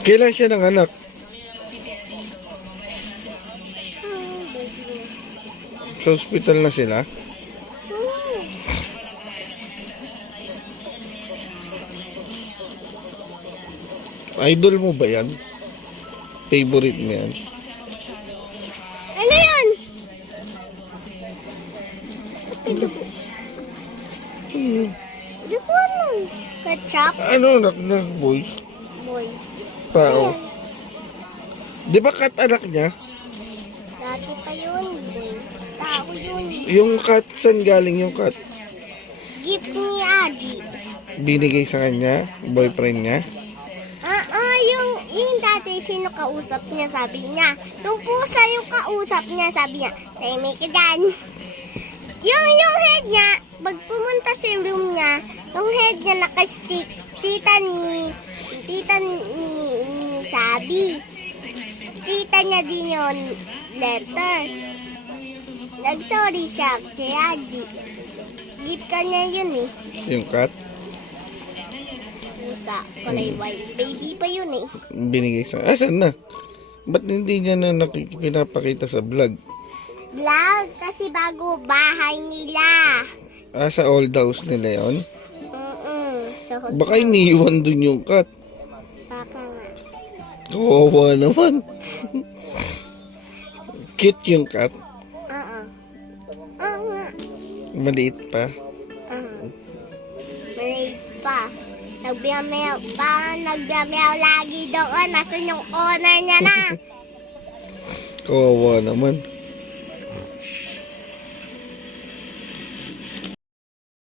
Kailan siya ng anak? Sa hospital na sila? Idol mo ba yan? Favorite mo yan? Ano yun? Hindi ko alam. Ketchup? Ano anak na boy? Boy. Tao. Di ba cat anak niya? Dati pa yun, boy. Tao yun. Yung cat, saan galing yung cat? Gift ni Adi. Binigay sa kanya? Boyfriend niya? Yung dati, sino kausap niya, sabi niya. Yung pusa yung kausap niya, sabi niya, tahimik ka dyan. Yung head niya, pag pumunta sa room niya, yung head niya nakastick. Tita ni Sabi. Tita niya din yung letter. Nag-sorry siya kay Adi. Gift ka niya yun eh. Yung cat? Pusa, kulay white. Baby pa yun eh. Binigay sa... Asan na? Ba't hindi niya na pinapakita sa vlog? Vlog, kasi bago bahay nila. Sa old house nila yun? Sa hotel. Baka iniiwan dun yung cat. Baka nga. Kawawa naman. Cute yung cat. Oo nga. Maliit pa. Maliit pa. Nagbiyamew lagi doon. Nasaan yung owner niya na? Kawawa naman.